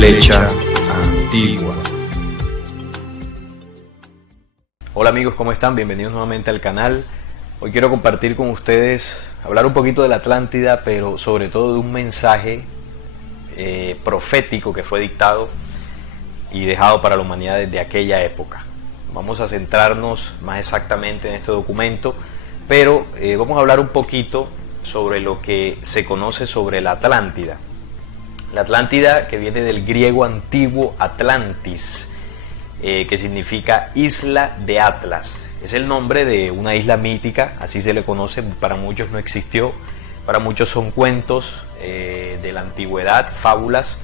Flecha Antigua. Hola amigos, ¿cómo están? Bienvenidos nuevamente al canal. Hoy quiero compartir con ustedes, hablar un poquito de la Atlántida, pero sobre todo de un mensaje profético que fue dictado y dejado para la humanidad desde aquella época. Vamos a centrarnos más exactamente en este documento, pero vamos a hablar un poquito sobre lo que se conoce sobre la Atlántida. La Atlántida, que viene del griego antiguo Atlantis, que significa isla de Atlas. Es el nombre de una isla mítica, así se le conoce. Para muchos no existió, para muchos son cuentos de la antigüedad, fábulas,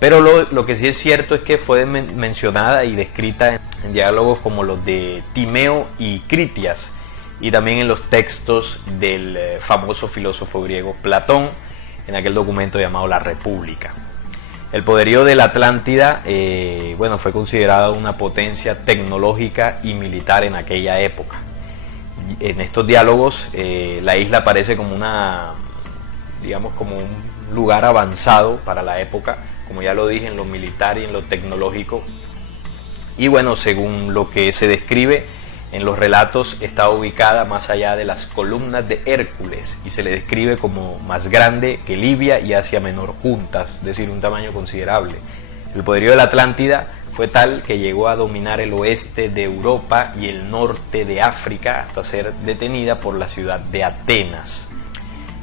pero lo que sí es cierto es que fue mencionada y descrita en diálogos como los de Timeo y Critias, y también en los textos del famoso filósofo griego Platón, en aquel documento llamado La República. El poderío de la Atlántida fue considerada una potencia tecnológica y militar en aquella época. En estos diálogos la isla aparece como como un lugar avanzado para la época, como ya lo dije, en lo militar y en lo tecnológico. Y bueno, según lo que se describe en los relatos, está ubicada más allá de las columnas de Hércules y se le describe como más grande que Libia y Asia Menor juntas, es decir, un tamaño considerable. El poderío de la Atlántida fue tal que llegó a dominar el oeste de Europa y el norte de África hasta ser detenida por la ciudad de Atenas.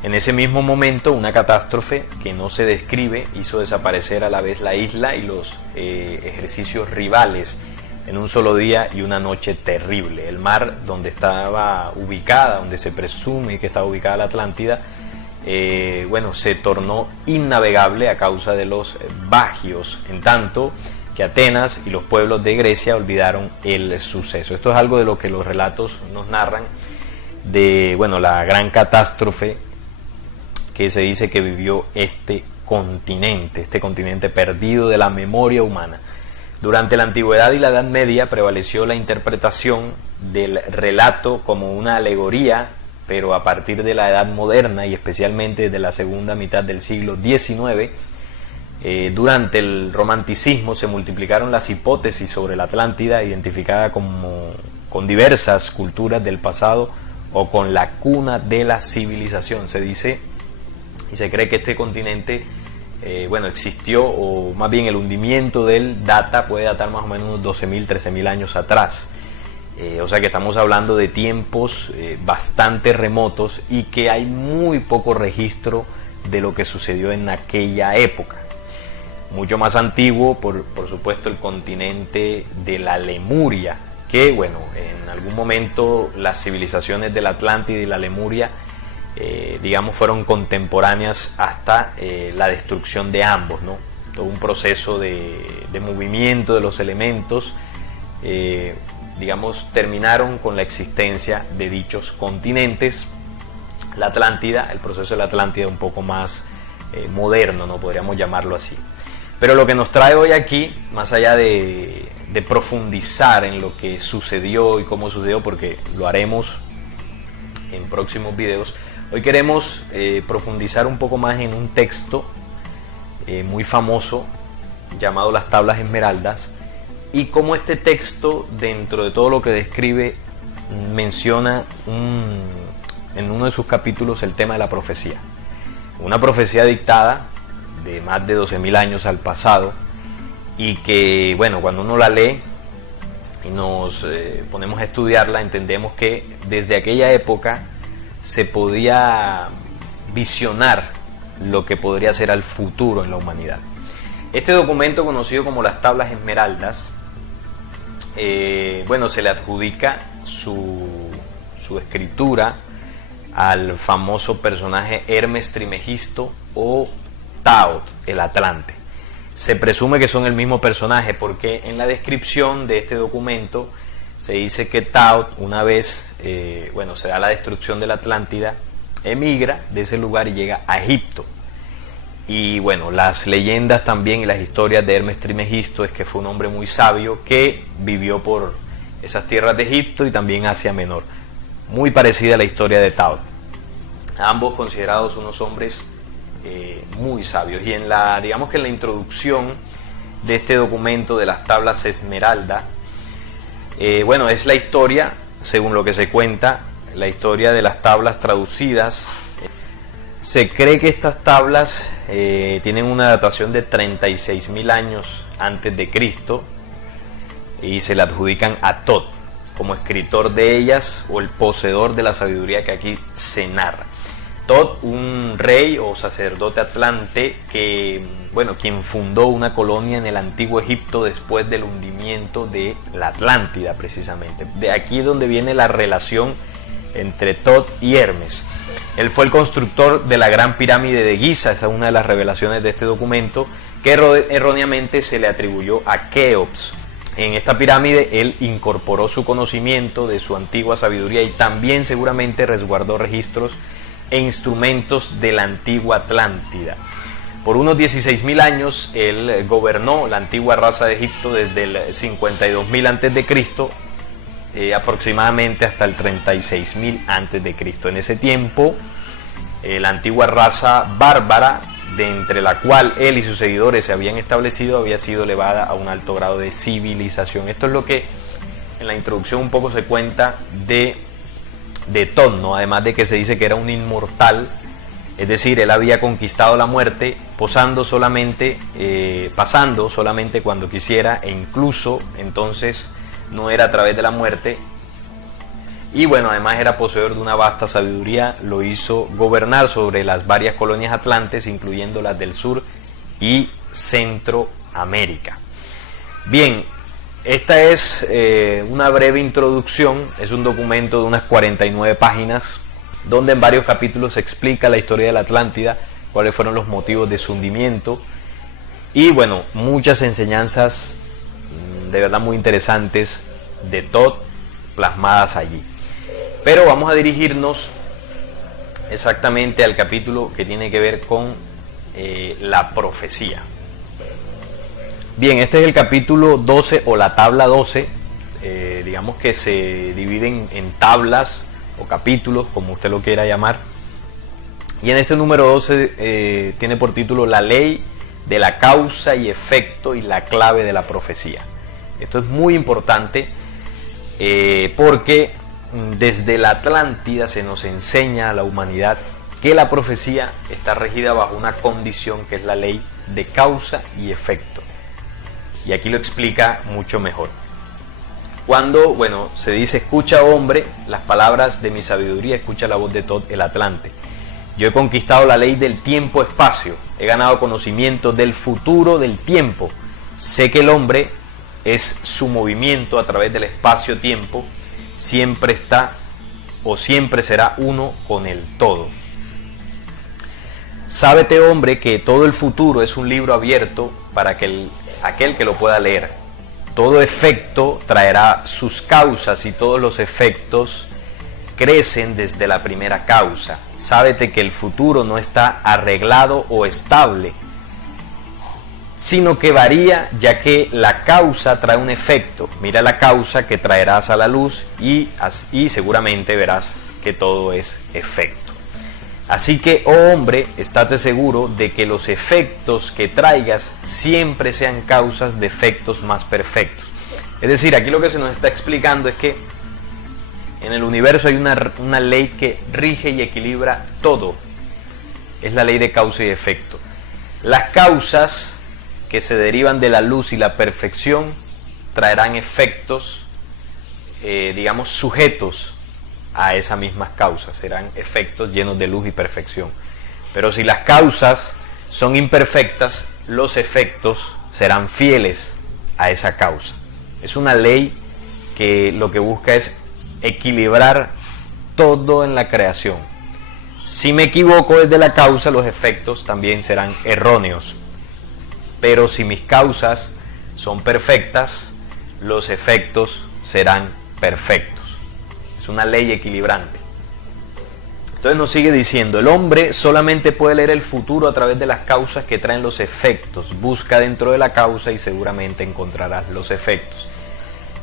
En ese mismo momento, una catástrofe que no se describe hizo desaparecer a la vez la isla y los ejercicios rivales en un solo día y una noche terrible. El mar donde estaba ubicada, donde se presume que estaba ubicada la Atlántida, se tornó innavegable a causa de los bagios, en tanto que Atenas y los pueblos de Grecia olvidaron el suceso. Esto es algo de lo que los relatos nos narran de la gran catástrofe que se dice que vivió este continente perdido de la memoria humana. Durante la Antigüedad y la Edad Media prevaleció la interpretación del relato como una alegoría, pero a partir de la Edad Moderna y especialmente desde la segunda mitad del siglo XIX, durante el Romanticismo se multiplicaron las hipótesis sobre la Atlántida, identificada con diversas culturas del pasado o con la cuna de la civilización. Se dice y se cree que este continente existió, o más bien el hundimiento de él puede datar más o menos unos 12.000, 13.000 años atrás. O sea que estamos hablando de tiempos bastante remotos y que hay muy poco registro de lo que sucedió en aquella época. Mucho más antiguo, por supuesto, el continente de la Lemuria, que en algún momento las civilizaciones de la Atlántida y la Lemuria fueron contemporáneas hasta la destrucción de ambos, ¿no? Todo un proceso de movimiento de los elementos, terminaron con la existencia de dichos continentes. La Atlántida, el proceso de la Atlántida un poco más moderno, ¿no? Podríamos llamarlo así. Pero lo que nos trae hoy aquí, más allá de profundizar en lo que sucedió y cómo sucedió, porque lo haremos en próximos videos, hoy queremos profundizar un poco más en un texto muy famoso llamado Las Tablas Esmeraldas, y cómo este texto, dentro de todo lo que describe, menciona en uno de sus capítulos el tema de la profecía. Una profecía dictada de más de 12.000 años al pasado, y que cuando uno la lee y nos ponemos a estudiarla, entendemos que desde aquella época se podía visionar lo que podría ser al futuro en la humanidad. Este documento, conocido como las Tablas Esmeraldas, se le adjudica su escritura al famoso personaje Hermes Trismegisto o Taot, el Atlante. Se presume que son el mismo personaje porque en la descripción de este documento se dice que Taot, una vez se da la destrucción de la Atlántida, emigra de ese lugar y llega a Egipto. Y las leyendas también y las historias de Hermes Trismegisto es que fue un hombre muy sabio que vivió por esas tierras de Egipto y también Asia Menor. Muy parecida a la historia de Taot. Ambos considerados unos hombres muy sabios. Y en la introducción de este documento de las tablas Esmeralda, bueno, es la historia, según lo que se cuenta, la historia de las tablas traducidas. Se cree que estas tablas tienen una datación de 36.000 años antes de Cristo y se le adjudican a Tot como escritor de ellas o el poseedor de la sabiduría que aquí se narra. Tot, un rey o sacerdote atlante que, bueno, quien fundó una colonia en el antiguo Egipto después del hundimiento de la Atlántida, precisamente. De aquí es donde viene la relación entre Tot y Hermes. Él fue el constructor de la Gran Pirámide de Giza, esa es una de las revelaciones de este documento, que erróneamente se le atribuyó a Keops. En esta pirámide él incorporó su conocimiento de su antigua sabiduría y también seguramente resguardó registros e instrumentos de la antigua Atlántida. Por unos 16.000 años él gobernó la antigua raza de Egipto desde el 52.000 a.C. Aproximadamente hasta el 36.000 a.C. En ese tiempo, la antigua raza bárbara, de entre la cual él y sus seguidores se habían establecido, había sido elevada a un alto grado de civilización. Esto es lo que en la introducción un poco se cuenta de Tot, ¿no? Además de que se dice que era un inmortal, es decir, él había conquistado la muerte pasando solamente cuando quisiera, e incluso entonces no era a través de la muerte. Y bueno, además era poseedor de una vasta sabiduría, lo hizo gobernar sobre las varias colonias atlantes, incluyendo las del sur y Centroamérica. Bien, esta es una breve introducción, es un documento de unas 49 páginas, donde en varios capítulos se explica la historia de la Atlántida, cuáles fueron los motivos de su hundimiento, y bueno, muchas enseñanzas de verdad muy interesantes de Tot plasmadas allí. Pero vamos a dirigirnos exactamente al capítulo que tiene que ver con la profecía. Bien, este es el capítulo 12 o la tabla 12, digamos que se dividen en tablas o capítulos, como usted lo quiera llamar. Y en este número 12 tiene por título La ley de la causa y efecto y la clave de la profecía. Esto es muy importante porque desde la Atlántida se nos enseña a la humanidad que la profecía está regida bajo una condición que es la ley de causa y efecto. Y aquí lo explica mucho mejor. Cuando, bueno, se dice, escucha hombre las palabras de mi sabiduría, escucha la voz de Tot el Atlante. Yo he conquistado la ley del tiempo-espacio, he ganado conocimiento del futuro del tiempo. Sé que el hombre es su movimiento a través del espacio-tiempo, siempre está o siempre será uno con el todo. Sábete, hombre, que todo el futuro es un libro abierto para aquel que lo pueda leer. Todo efecto traerá sus causas y todos los efectos crecen desde la primera causa. Sábete que el futuro no está arreglado o estable, sino que varía, ya que la causa trae un efecto. Mira la causa que traerás a la luz y seguramente verás que todo es efecto. Así que, oh hombre, estate seguro de que los efectos que traigas siempre sean causas de efectos más perfectos. Es decir, aquí lo que se nos está explicando es que en el universo hay una ley que rige y equilibra todo. Es la ley de causa y efecto. Las causas que se derivan de la luz y la perfección traerán efectos, digamos, sujetos a esas mismas causas. Serán efectos llenos de luz y perfección. Pero si las causas son imperfectas, los efectos serán fieles a esa causa. Es una ley que lo que busca es equilibrar todo en la creación. Si me equivoco desde la causa, los efectos también serán erróneos. Pero si mis causas son perfectas, los efectos serán perfectos. Es una ley equilibrante. Entonces nos sigue diciendo, el hombre solamente puede leer el futuro a través de las causas que traen los efectos. Busca dentro de la causa y seguramente encontrarás los efectos.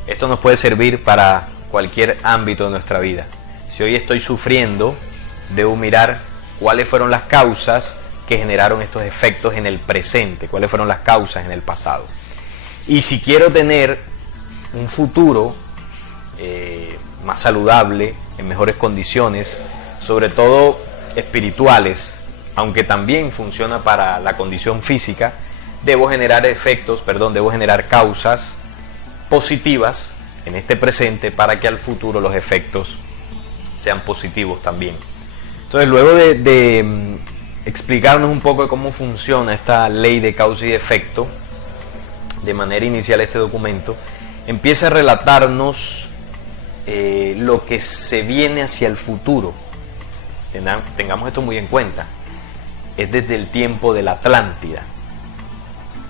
Esto nos puede servir para cualquier ámbito de nuestra vida. Si hoy estoy sufriendo, debo mirar cuáles fueron las causas que generaron estos efectos en el presente, cuáles fueron las causas en el pasado. Y si quiero tener un futuro más saludable, en mejores condiciones, sobre todo espirituales, aunque también funciona para la condición física, debo generar causas positivas en este presente para que al futuro los efectos sean positivos también. Entonces, luego de explicarnos un poco de cómo funciona esta ley de causa y efecto, de manera inicial este documento empieza a relatarnos lo que se viene hacia el futuro. Tengamos esto muy en cuenta. Es desde el tiempo de la Atlántida,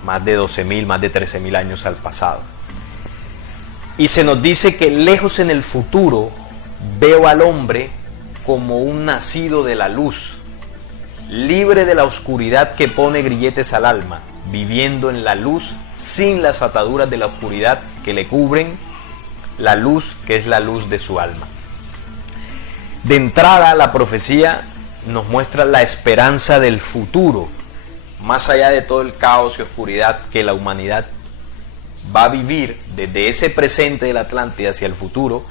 más de 12.000, más de 13.000 años al pasado. Y se nos dice que lejos en el futuro veo al hombre como un nacido de la luz, libre de la oscuridad que pone grilletes al alma, viviendo en la luz sin las ataduras de la oscuridad que le cubren la luz que es la luz de su alma. De entrada, la profecía nos muestra la esperanza del futuro, más allá de todo el caos y oscuridad que la humanidad va a vivir desde ese presente de la Atlántida hacia el futuro,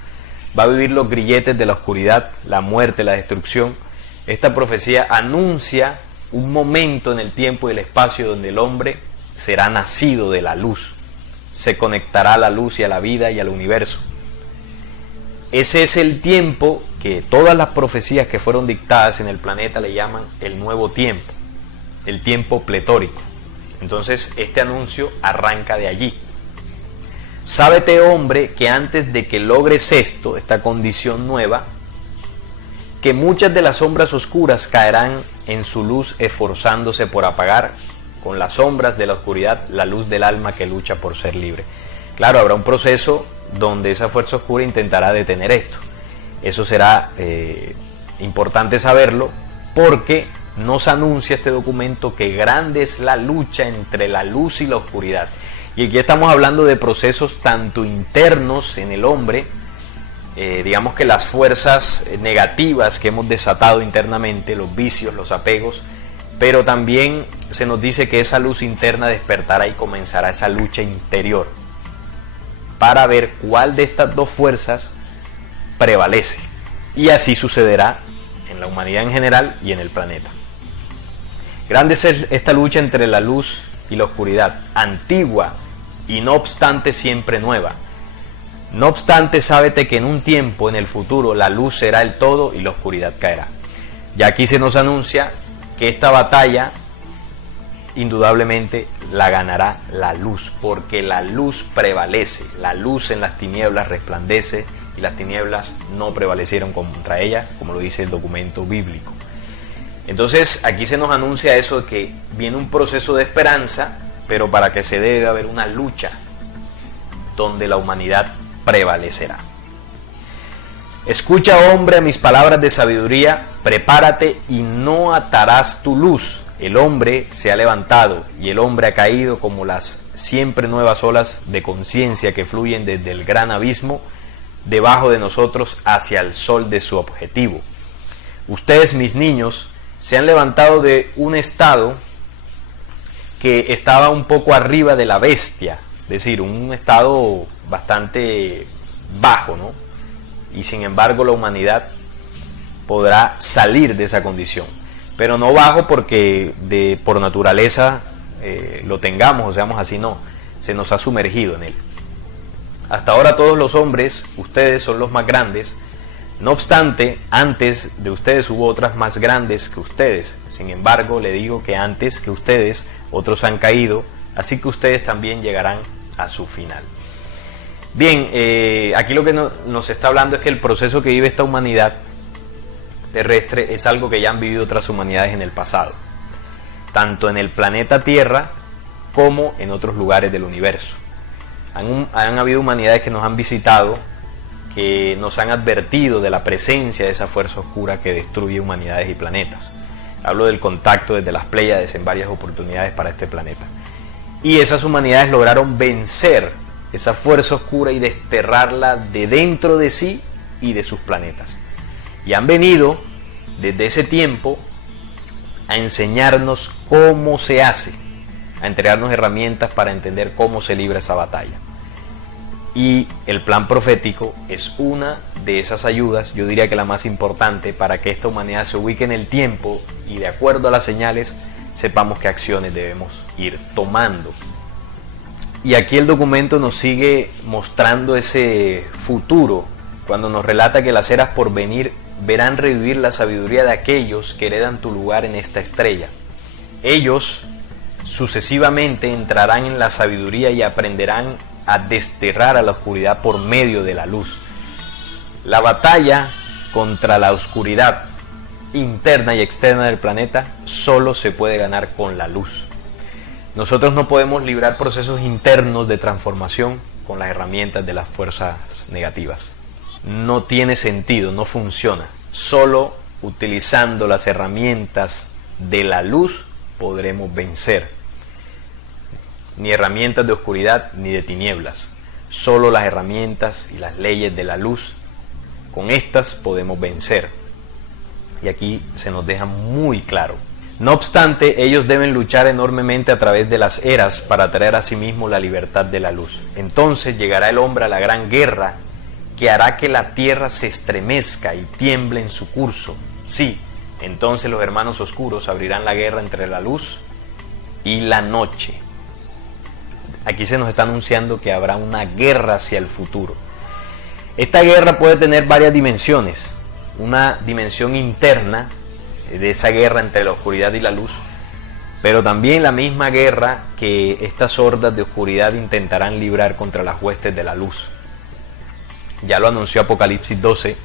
va a vivir los grilletes de la oscuridad, la muerte, la destrucción. Esta profecía anuncia un momento en el tiempo y el espacio donde el hombre será nacido de la luz, se conectará a la luz y a la vida y al universo. Ese es el tiempo que todas las profecías que fueron dictadas en el planeta le llaman el nuevo tiempo, el tiempo pletórico. Entonces este anuncio arranca de allí. Sábete, hombre, que antes de que logres esto, esta condición nueva, que muchas de las sombras oscuras caerán en su luz esforzándose por apagar con las sombras de la oscuridad la luz del alma que lucha por ser libre. Claro, habrá un proceso donde esa fuerza oscura intentará detener esto. Eso será importante saberlo porque nos anuncia este documento que grande es la lucha entre la luz y la oscuridad. Y aquí estamos hablando de procesos tanto internos en el hombre, digamos que las fuerzas negativas que hemos desatado internamente, los vicios, los apegos, pero también se nos dice que esa luz interna despertará y comenzará esa lucha interior para ver cuál de estas dos fuerzas prevalece. Y así sucederá en la humanidad en general y en el planeta. Grande es esta lucha entre la luz y la oscuridad, antigua y no obstante siempre nueva. No obstante, sábete que en un tiempo, en el futuro, la luz será el todo y la oscuridad caerá. Y aquí se nos anuncia que esta batalla indudablemente la ganará la luz, porque la luz prevalece, la luz en las tinieblas resplandece y las tinieblas no prevalecieron contra ella, como lo dice el documento bíblico. Entonces aquí se nos anuncia eso de que viene un proceso de esperanza, pero para que se debe haber una lucha donde la humanidad prevalecerá. Escucha, hombre, a mis palabras de sabiduría, prepárate y no atarás tu luz. El hombre se ha levantado y el hombre ha caído como las siempre nuevas olas de conciencia que fluyen desde el gran abismo debajo de nosotros hacia el sol de su objetivo. Ustedes, mis niños, se han levantado de un estado que estaba un poco arriba de la bestia, es decir, un estado bastante bajo, ¿no? Y sin embargo la humanidad podrá salir de esa condición, pero no bajo porque por naturaleza lo tengamos o seamos así, no, se nos ha sumergido en él. Hasta ahora todos los hombres, ustedes son los más grandes, no obstante, antes de ustedes hubo otras más grandes que ustedes, sin embargo le digo que antes que ustedes otros han caído, así que ustedes también llegarán a su final. Bien, aquí lo que nos está hablando es que el proceso que vive esta humanidad terrestre es algo que ya han vivido otras humanidades en el pasado, tanto en el planeta Tierra como en otros lugares del universo. Han habido humanidades que nos han visitado, que nos han advertido de la presencia de esa fuerza oscura que destruye humanidades y planetas. Hablo del contacto desde las Pléyades en varias oportunidades para este planeta. Y esas humanidades lograron vencer esa fuerza oscura y desterrarla de dentro de sí y de sus planetas. Y han venido desde ese tiempo a enseñarnos cómo se hace. a entregarnos herramientas para entender cómo se libra esa batalla. Y el plan profético es una de esas ayudas, yo diría que la más importante, para que esta humanidad se ubique en el tiempo y de acuerdo a las señales sepamos qué acciones debemos ir tomando. Y aquí el documento nos sigue mostrando ese futuro, cuando nos relata que las eras por venir verán revivir la sabiduría de aquellos que heredan tu lugar en esta estrella. Ellos sucesivamente entrarán en la sabiduría y aprenderán a desterrar a la oscuridad por medio de la luz. La batalla contra la oscuridad interna y externa del planeta solo se puede ganar con la luz. Nosotros no podemos librar procesos internos de transformación con las herramientas de las fuerzas negativas. No tiene sentido, no funciona. Solo utilizando las herramientas de la luz podremos vencer. Ni herramientas de oscuridad ni de tinieblas. Solo las herramientas y las leyes de la luz. Con estas podemos vencer. Y aquí se nos deja muy claro. No obstante, ellos deben luchar enormemente a través de las eras para traer a sí mismo la libertad de la luz. Entonces llegará el hombre a la gran guerra que hará que la tierra se estremezca y tiemble en su curso. Sí, entonces los hermanos oscuros abrirán la guerra entre la luz y la noche. Aquí se nos está anunciando que habrá una guerra hacia el futuro. Esta guerra puede tener varias dimensiones. Una dimensión interna de esa guerra entre la oscuridad y la luz, pero también la misma guerra que estas hordas de oscuridad intentarán librar contra las huestes de la luz. Ya lo anunció Apocalipsis 12,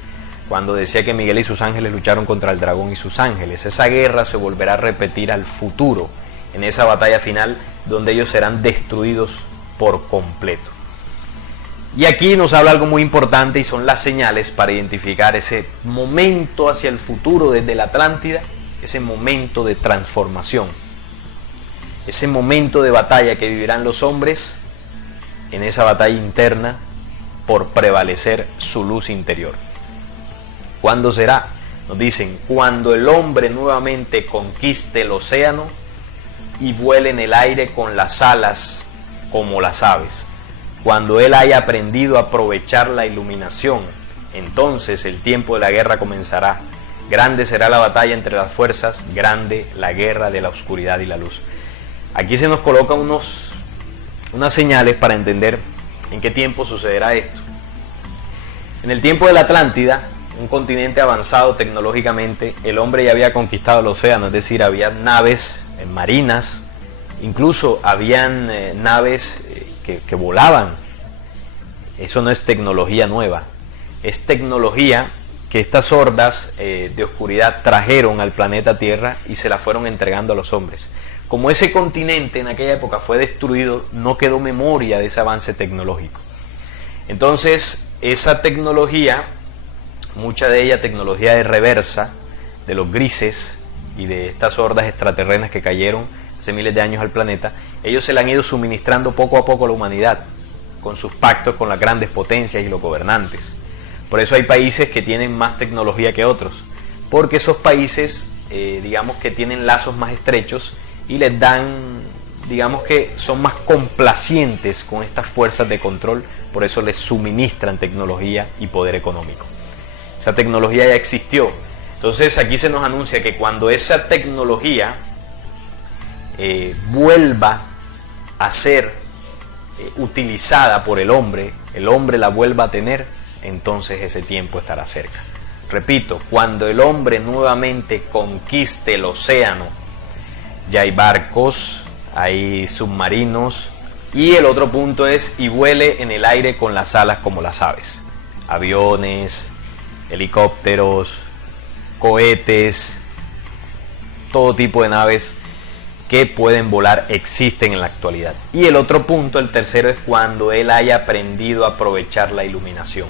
cuando decía que Miguel y sus ángeles lucharon contra el dragón y sus ángeles. Esa guerra se volverá a repetir al futuro, en esa batalla final donde ellos serán destruidos por completo. Y aquí nos habla algo muy importante y son las señales para identificar ese momento hacia el futuro desde la Atlántida, ese momento de transformación, ese momento de batalla que vivirán los hombres en esa batalla interna por prevalecer su luz interior. ¿Cuándo será? Nos dicen, cuando el hombre nuevamente conquiste el océano y vuele en el aire con las alas como las aves. Cuando él haya aprendido a aprovechar la iluminación, entonces el tiempo de la guerra comenzará. Grande será la batalla entre las fuerzas, grande la guerra de la oscuridad y la luz. Aquí se nos colocan unas señales para entender en qué tiempo sucederá esto. En el tiempo de la Atlántida, un continente avanzado tecnológicamente, el hombre ya había conquistado el océano, es decir, había naves marinas, incluso habían naves que volaban. Eso no es tecnología nueva, es tecnología que estas hordas de oscuridad trajeron al planeta Tierra y se la fueron entregando a los hombres. Como ese continente en aquella época fue destruido, no quedó memoria de ese avance tecnológico. Entonces, esa tecnología, mucha de ella tecnología de reversa, de los grises y de estas hordas extraterrenas que cayeron hace miles de años al planeta, ellos se la han ido suministrando poco a poco a la humanidad, con sus pactos con las grandes potencias y los gobernantes. Por eso hay países que tienen más tecnología que otros, porque esos países, digamos que tienen lazos más estrechos y les dan, digamos que son más complacientes con estas fuerzas de control, por eso les suministran tecnología y poder económico. Esa tecnología ya existió. Entonces aquí se nos anuncia que cuando esa tecnología vuelva a ser utilizada por el hombre la vuelva a tener, entonces ese tiempo estará cerca. Repito, cuando el hombre nuevamente conquiste el océano, ya hay barcos, hay submarinos, y el otro punto es, y vuele en el aire con las alas como las aves. Aviones, helicópteros, cohetes, todo tipo de naves que pueden volar existen en la actualidad. Y el otro punto, el tercero, es cuando él haya aprendido a aprovechar la iluminación.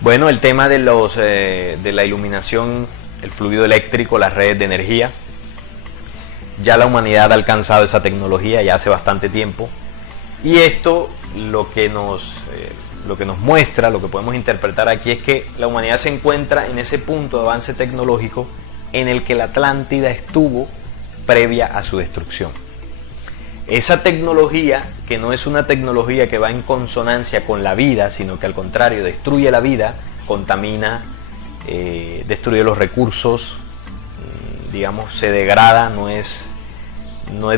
Bueno, el tema de la iluminación, el fluido eléctrico, las redes de energía, ya la humanidad ha alcanzado esa tecnología ya hace bastante tiempo, y esto lo que nos muestra, lo que podemos interpretar aquí es que la humanidad se encuentra en ese punto de avance tecnológico en el que la Atlántida estuvo previa a su destrucción. esa tecnología, que no es una tecnología que va en consonancia con la vida, sino que al contrario destruye la vida, contamina, destruye los recursos, digamos, se degrada, no es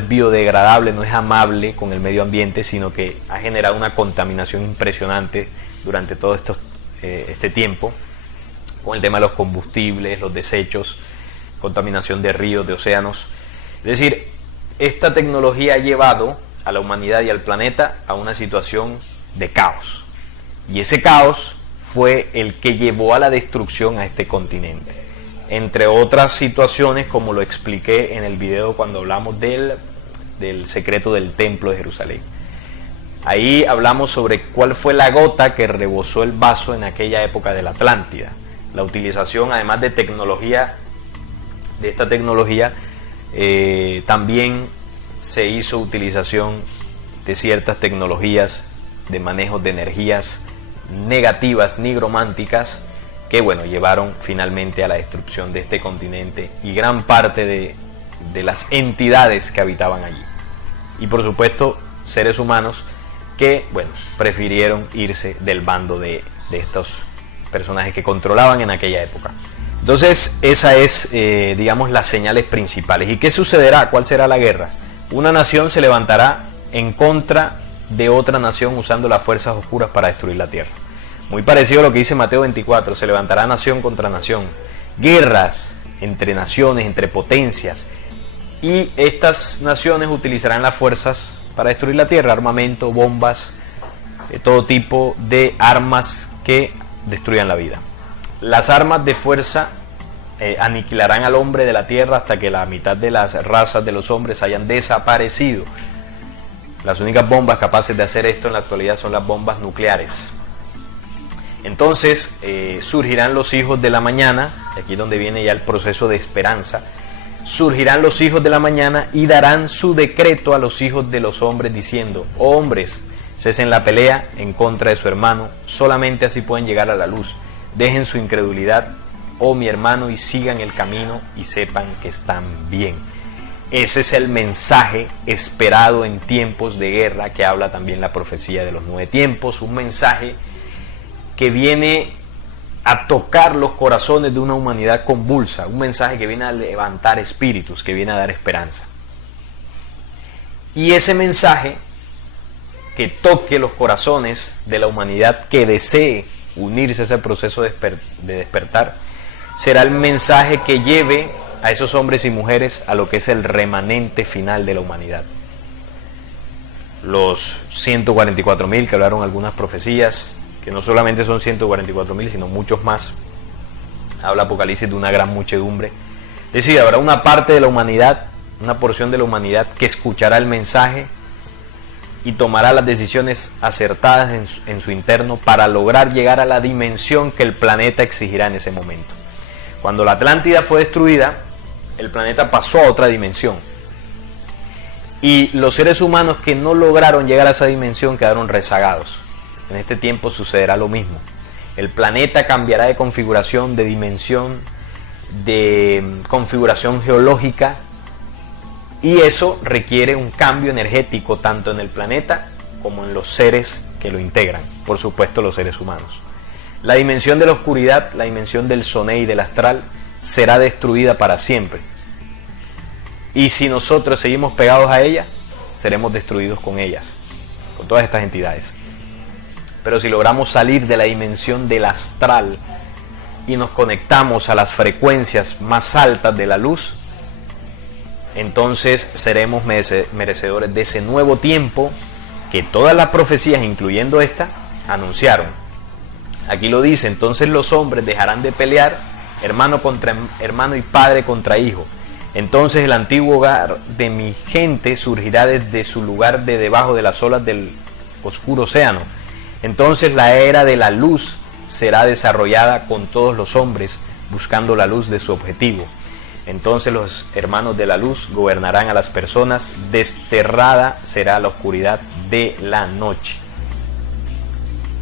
biodegradable, no es amable con el medio ambiente, sino que ha generado una contaminación impresionante durante todo este tiempo, con el tema de los combustibles, los desechos, contaminación de ríos, de océanos. Es decir, esta tecnología ha llevado a la humanidad y al planeta a una situación de caos. Y ese caos fue el que llevó a la destrucción a este continente. Entre otras situaciones, como lo expliqué en el video cuando hablamos del secreto del templo de Jerusalén. Ahí hablamos sobre cuál fue la gota que rebosó el vaso en aquella época de la Atlántida. La utilización, además de tecnología, de esta tecnología, también se hizo utilización de ciertas tecnologías de manejo de energías negativas, nigrománticas, que llevaron finalmente a la destrucción de este continente y gran parte de las entidades que habitaban allí. Y por supuesto, seres humanos que, prefirieron irse del bando de estos personajes que controlaban en aquella época. Entonces, esa es, digamos, las señales principales. ¿Y qué sucederá? ¿Cuál será la guerra? Una nación se levantará en contra de otra nación usando las fuerzas oscuras para destruir la tierra. Muy parecido a lo que dice Mateo 24, se levantará nación contra nación. Guerras entre naciones, entre potencias. Y estas naciones utilizarán las fuerzas para destruir la tierra, armamento, bombas, todo tipo de armas que destruyan la vida. Las armas de fuerza aniquilarán al hombre de la tierra hasta que la mitad de las razas de los hombres hayan desaparecido. Las únicas bombas capaces de hacer esto en la actualidad son las bombas nucleares. Entonces surgirán los hijos de la mañana, aquí es donde viene ya el proceso de esperanza. Surgirán los hijos de la mañana y darán su decreto a los hijos de los hombres diciendo: oh hombres, cesen la pelea en contra de su hermano, solamente así pueden llegar a la luz. Dejen su incredulidad, oh mi hermano, y sigan el camino y sepan que están bien. Ese es el mensaje esperado en tiempos de guerra que habla también la profecía de los 9 tiempos, un mensaje que viene a tocar los corazones de una humanidad convulsa, un mensaje que viene a levantar espíritus, que viene a dar esperanza. Y ese mensaje que toque los corazones de la humanidad que desee unirse a ese proceso de despertar, será el mensaje que lleve a esos hombres y mujeres a lo que es el remanente final de la humanidad. Los 144.000 que hablaron algunas profecías, que no solamente son 144.000, sino muchos más. Habla Apocalipsis de una gran muchedumbre. Es decir, habrá una parte de la humanidad, una porción de la humanidad que escuchará el mensaje y tomará las decisiones acertadas en su interno para lograr llegar a la dimensión que el planeta exigirá en ese momento. Cuando la Atlántida fue destruida, el planeta pasó a otra dimensión. Y los seres humanos que no lograron llegar a esa dimensión quedaron rezagados. En este tiempo sucederá lo mismo. El planeta cambiará de configuración, de dimensión, de configuración geológica, y eso requiere un cambio energético tanto en el planeta como en los seres que lo integran, por supuesto los seres humanos. La dimensión de la oscuridad, la dimensión del soné y del astral, será destruida para siempre. Y si nosotros seguimos pegados a ella, seremos destruidos con ellas, con todas estas entidades. Pero si logramos salir de la dimensión del astral y nos conectamos a las frecuencias más altas de la luz, entonces seremos merecedores de ese nuevo tiempo que todas las profecías, incluyendo esta, anunciaron. Aquí lo dice: entonces los hombres dejarán de pelear, hermano contra hermano y padre contra hijo. Entonces el antiguo hogar de mi gente surgirá desde su lugar de debajo de las olas del oscuro océano. Entonces la era de la luz será desarrollada con todos los hombres buscando la luz de su objetivo. Entonces los hermanos de la luz gobernarán a las personas, desterrada será la oscuridad de la noche.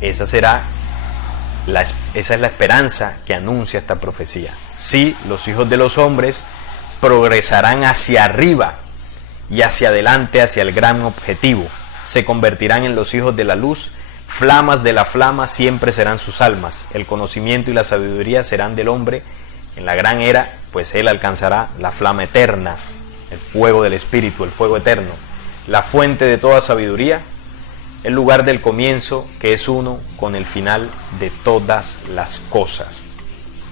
Esa es la esperanza que anuncia esta profecía. Sí, los hijos de los hombres progresarán hacia arriba y hacia adelante, hacia el gran objetivo. Se convertirán en los hijos de la luz, flamas de la flama siempre serán sus almas. El conocimiento y la sabiduría serán del hombre en la gran era, pues él alcanzará la flama eterna, el fuego del espíritu, el fuego eterno, la fuente de toda sabiduría, el lugar del comienzo que es uno con el final de todas las cosas.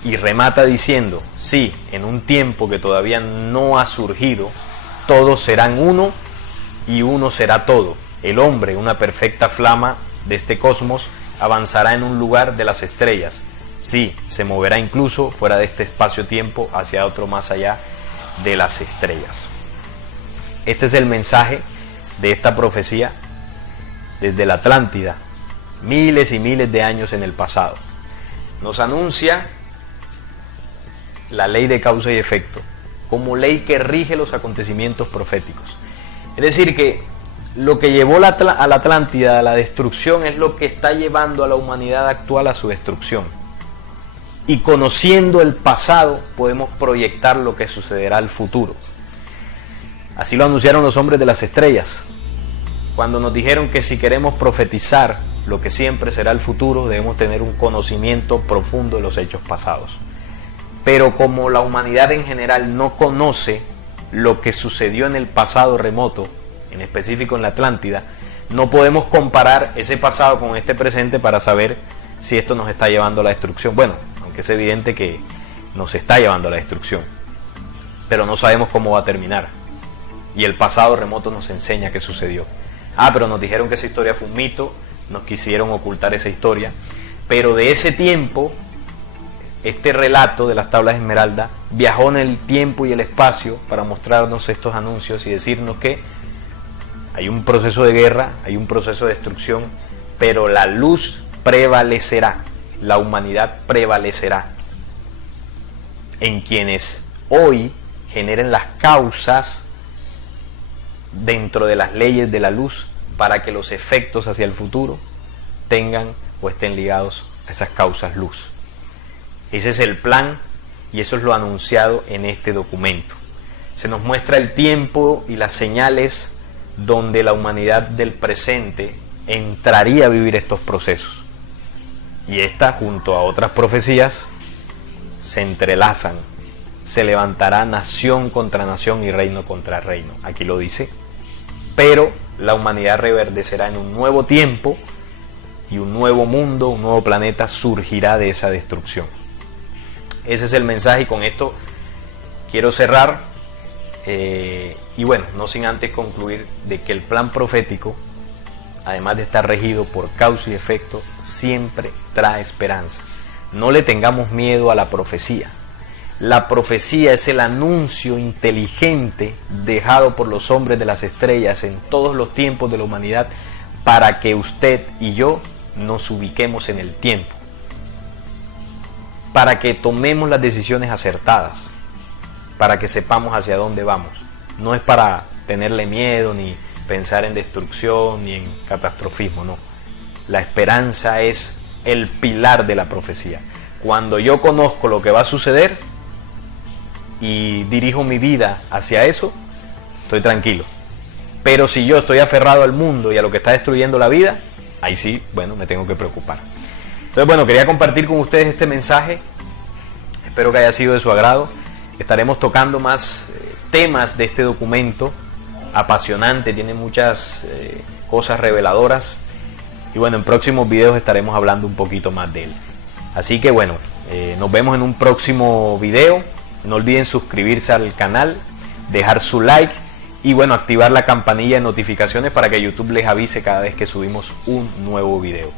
Y remata diciendo, sí, en un tiempo que todavía no ha surgido, todos serán uno y uno será todo. El hombre, una perfecta flama de este cosmos, avanzará en un lugar de las estrellas. Sí, se moverá incluso fuera de este espacio-tiempo hacia otro más allá de las estrellas. Este es el mensaje de esta profecía desde la Atlántida, miles y miles de años en el pasado. Nos anuncia la ley de causa y efecto como ley que rige los acontecimientos proféticos. Es decir, que lo que llevó a la Atlántida a la destrucción es lo que está llevando a la humanidad actual a su destrucción. Y conociendo el pasado podemos proyectar lo que sucederá al futuro. Así lo anunciaron los hombres de las estrellas, cuando nos dijeron que si queremos profetizar lo que siempre será el futuro, debemos tener un conocimiento profundo de los hechos pasados. Pero como la humanidad en general no conoce lo que sucedió en el pasado remoto, en específico en la Atlántida, no podemos comparar ese pasado con este presente para saber si esto nos está llevando a la destrucción. Bueno, aunque es evidente que nos está llevando a la destrucción, pero no sabemos cómo va a terminar. Y el pasado remoto nos enseña qué sucedió. Pero nos dijeron que esa historia fue un mito, nos quisieron ocultar esa historia, pero de ese tiempo, este relato de las tablas de Esmeralda viajó en el tiempo y el espacio para mostrarnos estos anuncios y decirnos que hay un proceso de guerra, hay un proceso de destrucción, pero la luz prevalecerá, la humanidad prevalecerá en quienes hoy generen las causas dentro de las leyes de la luz para que los efectos hacia el futuro tengan o estén ligados a esas causas luz. Ese es el plan y eso es lo anunciado en este documento. Se nos muestra el tiempo y las señales donde la humanidad del presente entraría a vivir estos procesos. Y esta, junto a otras profecías, se entrelazan. Se levantará nación contra nación y reino contra reino. Aquí lo dice. Pero la humanidad reverdecerá en un nuevo tiempo y un nuevo mundo, un nuevo planeta surgirá de esa destrucción. Ese es el mensaje y con esto quiero cerrar. Y bueno, no sin antes concluir de que el plan profético, además de estar regido por causa y efecto, siempre trae esperanza. No le tengamos miedo a la profecía. La profecía es el anuncio inteligente dejado por los hombres de las estrellas en todos los tiempos de la humanidad para que usted y yo nos ubiquemos en el tiempo, para que tomemos las decisiones acertadas, para que sepamos hacia dónde vamos. No es para tenerle miedo, ni pensar en destrucción, ni en catastrofismo, no. La esperanza es el pilar de la profecía. Cuando yo conozco lo que va a suceder y dirijo mi vida hacia eso, estoy tranquilo. Pero si yo estoy aferrado al mundo y a lo que está destruyendo la vida, ahí sí, bueno, me tengo que preocupar. Entonces, bueno, quería compartir con ustedes este mensaje. Espero que haya sido de su agrado. Estaremos tocando más temas de este documento apasionante, tiene muchas cosas reveladoras. Y bueno, en próximos videos estaremos hablando un poquito más de él. Así que bueno, nos vemos en un próximo video. No olviden suscribirse al canal, dejar su like y bueno, activar la campanilla de notificaciones para que YouTube les avise cada vez que subimos un nuevo video.